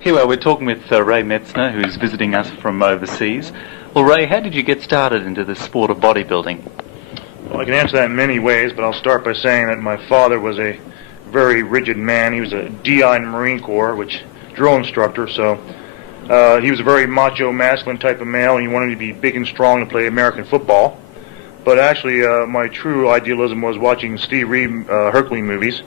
Here we are, we're talking with Ray Mentzer, who's visiting us from overseas. Well, Ray, how did you get started into the sport of bodybuilding? Well, I can answer that in many ways, but I'll start by saying that my father was a very rigid man. He was a DI in the Marine Corps, which drill instructor, so he was a very macho, masculine type of male, and he wanted to be big and strong to play American football. But actually, my true idealism was watching Steve Reed Hercules movies.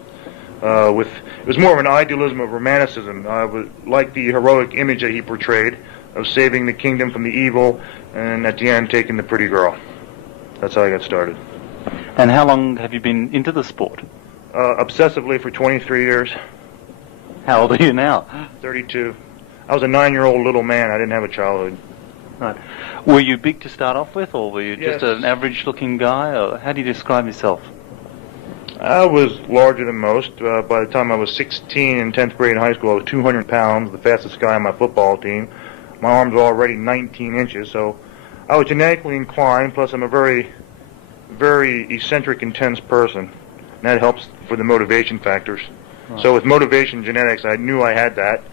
It was more of an idealism of romanticism. I like the heroic image that he portrayed of saving the kingdom from the evil, and at the end taking the pretty girl. That's how I got started. And how long have you been into the sport? Obsessively for 23 years. How old are you now? 32. I was a 9-year-old little man. I didn't have a childhood. Right. Were you big to start off with, or were you Yes. just an average-looking guy, or how do you describe yourself? I was larger than most. By the time I was 16 in 10th grade in high school, I was 200 pounds, the fastest guy on my football team. My arms were already 19 inches, so I was genetically inclined, plus I'm a very, very eccentric, intense person. And that helps for the motivation factors. Right. So with motivation genetics, I knew I had that,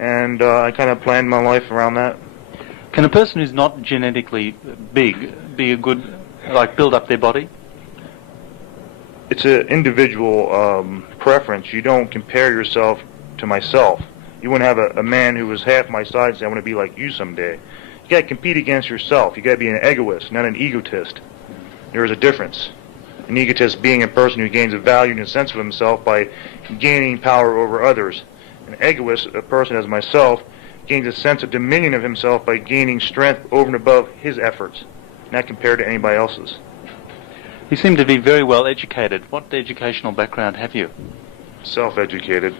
and I kind of planned my life around that. Can a person who's not genetically big be a good, build up their body? It's an individual preference. You don't compare yourself to myself. You wouldn't have a man who was half my size and say, I want to be like you someday. You got to compete against yourself. You got to be an egoist, not an egotist. There is a difference. An egotist being a person who gains a value and a sense of himself by gaining power over others. An egoist, a person as myself, gains a sense of dominion of himself by gaining strength over and above his efforts, not compared to anybody else's. You seem to be very well educated. What educational background have you? Self-educated.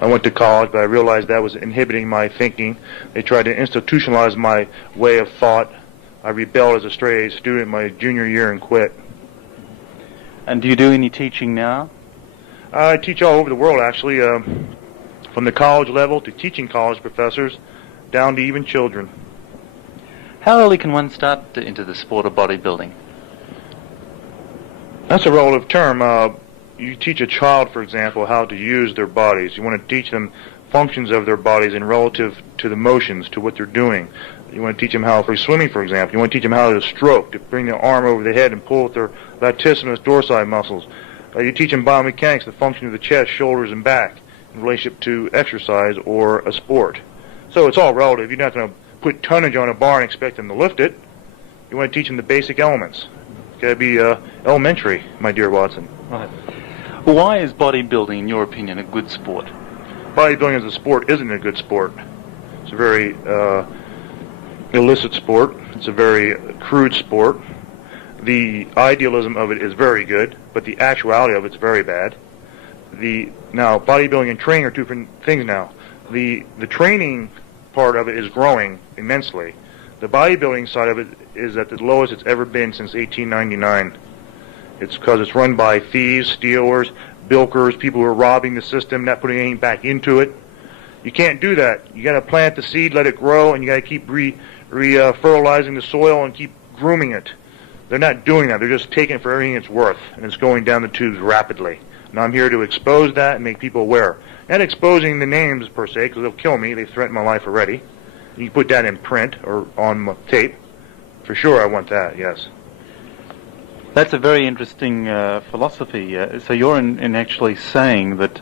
I went to college, but I realized that was inhibiting my thinking. They tried to institutionalize my way of thought. I rebelled as a straight-A student my junior year and quit. And do you do any teaching now? I teach all over the world, actually, from the college level to teaching college professors, down to even children. How early can one start into the sport of bodybuilding? That's a relative term. You teach a child, for example, how to use their bodies. You want to teach them functions of their bodies in relative to the motions, to what they're doing. You want to teach them how, for swimming, for example, you want to teach them how to stroke, to bring their arm over the head and pull with their latissimus dorsi muscles. You teach them biomechanics, the function of the chest, shoulders, and back in relationship to exercise or a sport. So it's all relative. You're not going to put tonnage on a bar and expect them to lift it. You want to teach them the basic elements. It's got to be elementary, my dear Watson. Right. Well, why is bodybuilding, in your opinion, a good sport? Bodybuilding as a sport isn't a good sport. It's a very illicit sport. It's a very crude sport. The idealism of it is very good, but the actuality of it's very bad. Now, bodybuilding and training are two different things now. The training part of it is growing immensely. The bodybuilding side of it is at the lowest it's ever been since 1899. It's because it's run by thieves, stealers, bilkers, people who are robbing the system, not putting anything back into it. You can't do that. You got to plant the seed, let it grow, and you got to keep fertilizing the soil and keep grooming it. They're not doing that. They're just taking it for everything it's worth, and it's going down the tubes rapidly. And I'm here to expose that and make people aware. Not exposing the names per se, because they'll kill me. They've threatened my life already. You can put that in print or on tape. For sure, I want that, yes. That's a very interesting philosophy. So you're in actually saying that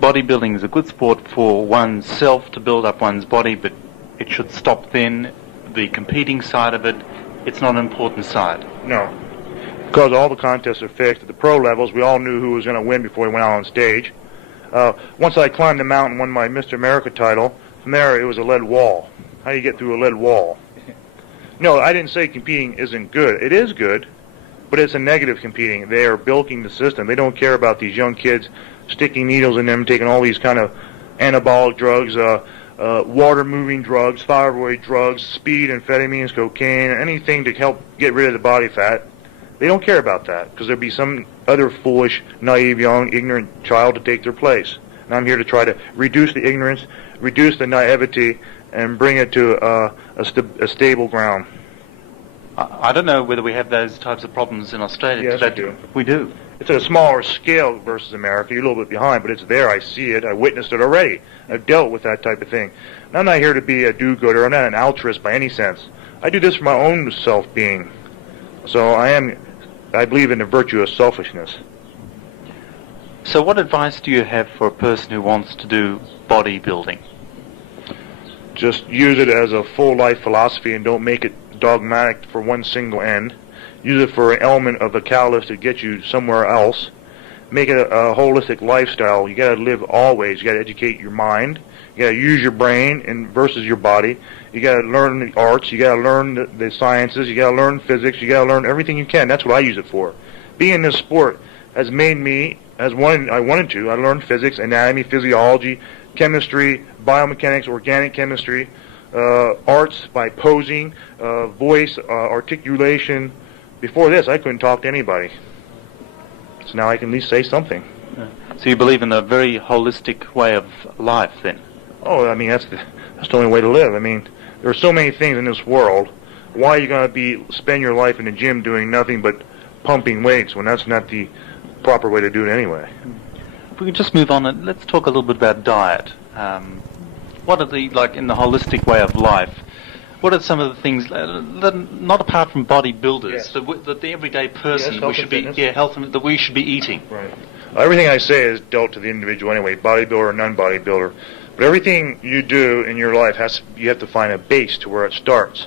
bodybuilding is a good sport for oneself to build up one's body, but it should stop then. The competing side of it, it's not an important side. No. Because all the contests are fixed. At the pro levels, we all knew who was going to win before we went out on stage. Once I climbed the mountain and won my Mr. America title, from there it was a lead wall. How do you get through a lead wall? No, I didn't say competing isn't good. It is good, but it's a negative competing. They are bilking the system. They don't care about these young kids sticking needles in them, taking all these kind of anabolic drugs, water-moving drugs, thyroid drugs, speed, amphetamines, cocaine, anything to help get rid of the body fat. They don't care about that because there'll be some other foolish, naive, young, ignorant child to take their place. And I'm here to try to reduce the ignorance, reduce the naivety, and bring it to a stable ground. I don't know whether we have those types of problems in Australia. Yes, we do. We do. It's at a smaller scale versus America. You're a little bit behind, but it's there. I see it. I witnessed it already. I've dealt with that type of thing. And I'm not here to be a do-gooder. I'm not an altruist by any sense. I do this for my own self-being. So I believe in the virtue of selfishness. So what advice do you have for a person who wants to do bodybuilding? Just use it as a full life philosophy and don't make it dogmatic for one single end. Use it for an element of a catalyst to get you somewhere else. Make it a holistic lifestyle. You got to live always. You got to educate your mind. You got to use your brain versus your body. You got to learn the arts. You got to learn the sciences. You got to learn physics. You got to learn everything you can. That's what I use it for. Being in this sport has made me, I wanted to. I learned physics, anatomy, physiology, chemistry, biomechanics, organic chemistry, arts by posing, voice, articulation. Before this, I couldn't talk to anybody. So now I can at least say something. So you believe in a very holistic way of life, then? Oh, I mean, that's the only way to live. I mean, there are so many things in this world. Why are you going to spend your life in the gym doing nothing but pumping weights when that's not the proper way to do it anyway? If we could just move on and let's talk a little bit about diet. What are in the holistic way of life, what are some of the things, not apart from bodybuilders, yes, that the everyday person yes, we should be, that we should be eating? Right. Everything I say is dealt to the individual anyway, bodybuilder or non-bodybuilder. But everything you do in your life you have to find a base to where it starts.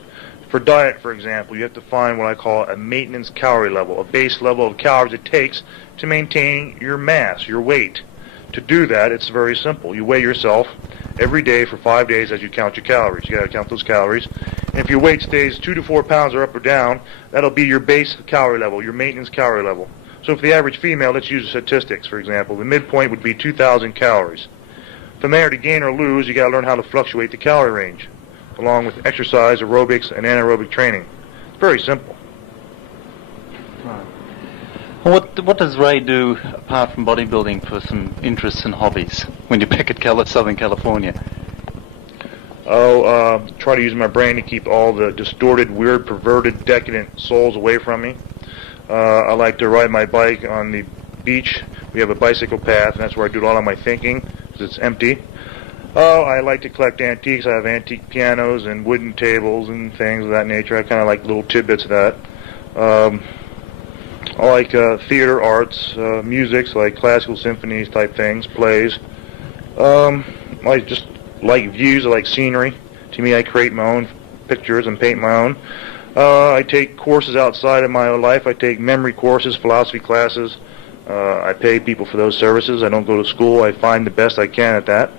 For diet, for example, you have to find what I call a maintenance calorie level, a base level of calories it takes to maintain your mass, your weight. To do that, it's very simple. You weigh yourself every day for 5 days as you count your calories. You got to count those calories. And if your weight stays 2 to 4 pounds or up or down, that'll be your base calorie level, your maintenance calorie level. So for the average female, let's use statistics, for example. The midpoint would be 2,000 calories. From there, to gain or lose, you got to learn how to fluctuate the calorie range, along with exercise, aerobics, and anaerobic training. It's very simple. What does Ray do apart from bodybuilding for some interests and hobbies when you're back at Southern California? Try to use my brain to keep all the distorted, weird, perverted, decadent souls away from me. I like to ride my bike on the beach. We have a bicycle path, and that's where I do a lot of my thinking, because it's empty. I like to collect antiques. I have antique pianos and wooden tables and things of that nature. I kind of like little tidbits of that. I like theater arts, music, like classical symphonies type things, plays. I just like views. I like scenery. To me, I create my own pictures and paint my own. I take courses outside of my life. I take memory courses, philosophy classes. I pay people for those services. I don't go to school. I find the best I can at that.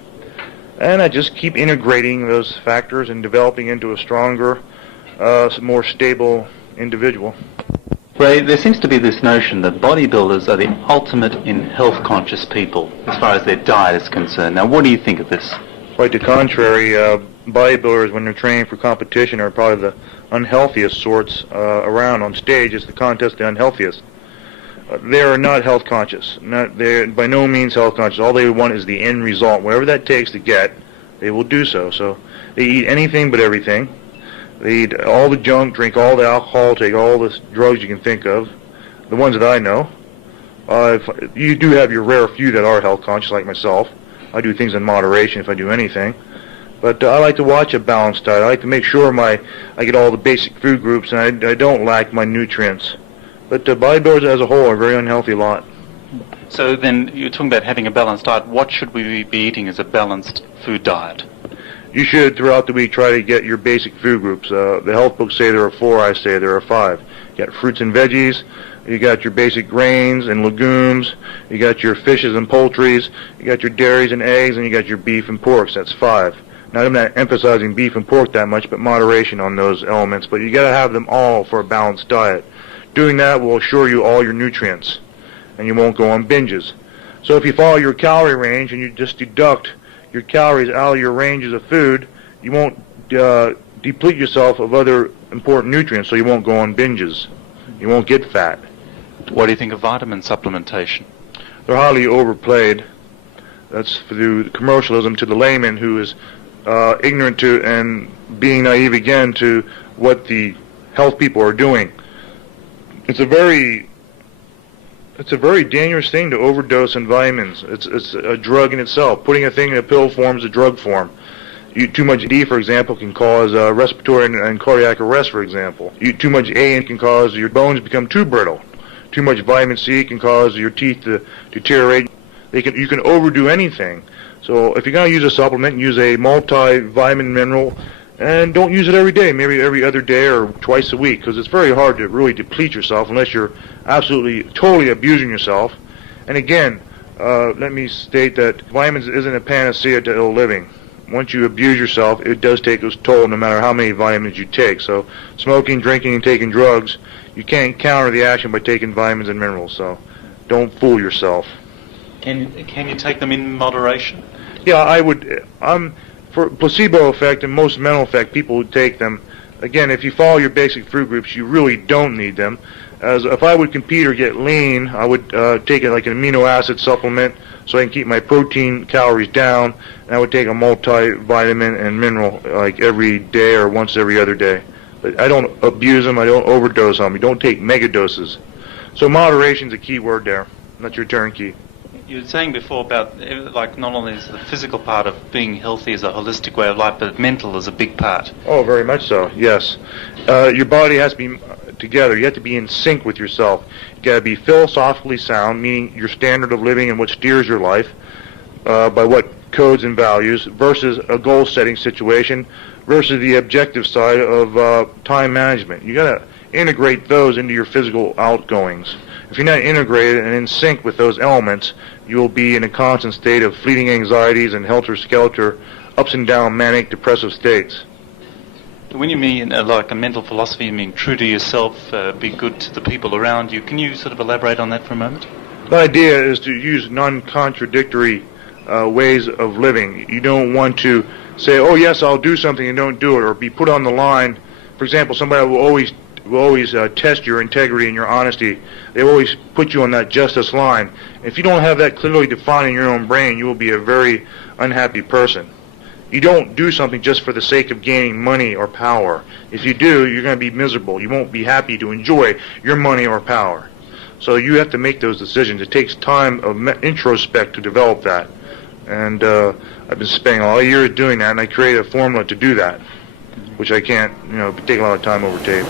And I just keep integrating those factors and developing into a stronger, more stable individual. Ray, there seems to be this notion that bodybuilders are the ultimate in health-conscious people as far as their diet is concerned. Now, what do you think of this? Quite the contrary. Bodybuilders, when they're training for competition, are probably the unhealthiest sorts around on stage. It's the contest of the unhealthiest. They are not health conscious. They're by no means health conscious. All they want is the end result. Whatever that takes to get, they will do so. So they eat anything but everything. They eat all the junk, drink all the alcohol, take all the drugs you can think of. The ones that I know. You do have your rare few that are health conscious, like myself. I do things in moderation if I do anything. But I like to watch a balanced diet. I like to make sure I get all the basic food groups and I don't lack my nutrients. But bodybuilders as a whole are a very unhealthy lot. So then you're talking about having a balanced diet. What should we be eating as a balanced food diet? You should, throughout the week, try to get your basic food groups. The health books say there are 4, I say there are 5. You got fruits and veggies, you got your basic grains and legumes, you got your fishes and poultries, you got your dairies and eggs, and you got your beef and porks. That's 5. Now, I'm not emphasizing beef and pork that much, but moderation on those elements. But you got to have them all for a balanced diet. Doing that will assure you all your nutrients, and you won't go on binges. So if you follow your calorie range and you just deduct your calories out of your ranges of food, you won't deplete yourself of other important nutrients, so you won't go on binges. You won't get fat. What do you think of vitamin supplementation? They're highly overplayed. That's through commercialism to the layman who is ignorant to and being naive again to what the health people are doing. It's a very It's a very dangerous thing to overdose on vitamins. It's a drug in itself. Putting a thing in a pill form is a drug form. Too much D, for example, can cause respiratory and cardiac arrest, for example. Too much A can cause your bones to become too brittle. Too much vitamin C can cause your teeth to deteriorate. You can overdo anything. So if you're going to use a supplement, use a multivitamin mineral, and don't use it every day, maybe every other day or twice a week, because it's very hard to really deplete yourself unless you're absolutely, totally abusing yourself. And again, let me state that vitamins isn't a panacea to ill living. Once you abuse yourself, it does take its toll no matter how many vitamins you take. So smoking, drinking, and taking drugs, you can't counter the action by taking vitamins and minerals. So don't fool yourself. Can you take them in moderation? Yeah, I would. For placebo effect and most mental effect, people would take them. Again, if you follow your basic food groups, you really don't need them. As if I would compete or get lean, I would take it like an amino acid supplement so I can keep my protein calories down, and I would take a multivitamin and mineral like every day or once every other day. But I don't abuse them. I don't overdose on them. You don't take mega doses. So moderation is a key word there. That's your turnkey. You were saying before about, like, not only is the physical part of being healthy is a holistic way of life, but mental is a big part. Oh, very much so, yes. Your body has to be together. You have to be in sync with yourself. You got to be philosophically sound, meaning your standard of living and what steers your life, by what codes and values, versus a goal-setting situation, versus the objective side of time management. You got to integrate those into your physical outgoings. If you're not integrated and in sync with those elements, you will be in a constant state of fleeting anxieties and helter-skelter, ups and down manic depressive states. When you mean like a mental philosophy, you mean true to yourself, be good to the people around you. Can you sort of elaborate on that for a moment? The idea is to use non-contradictory ways of living. You don't want to say, oh yes, I'll do something, and don't do it, or be put on the line. For example, somebody will always test your integrity and your honesty. They will always put you on that justice line. If you don't have that clearly defined in your own brain, you will be a very unhappy person. You don't do something just for the sake of gaining money or power. If you do, you're going to be miserable. You won't be happy to enjoy your money or power. So you have to make those decisions. It takes time of introspect to develop that. And I've been spending a lot of years doing that, and I created a formula to do that, which I can't, take a lot of time over tape.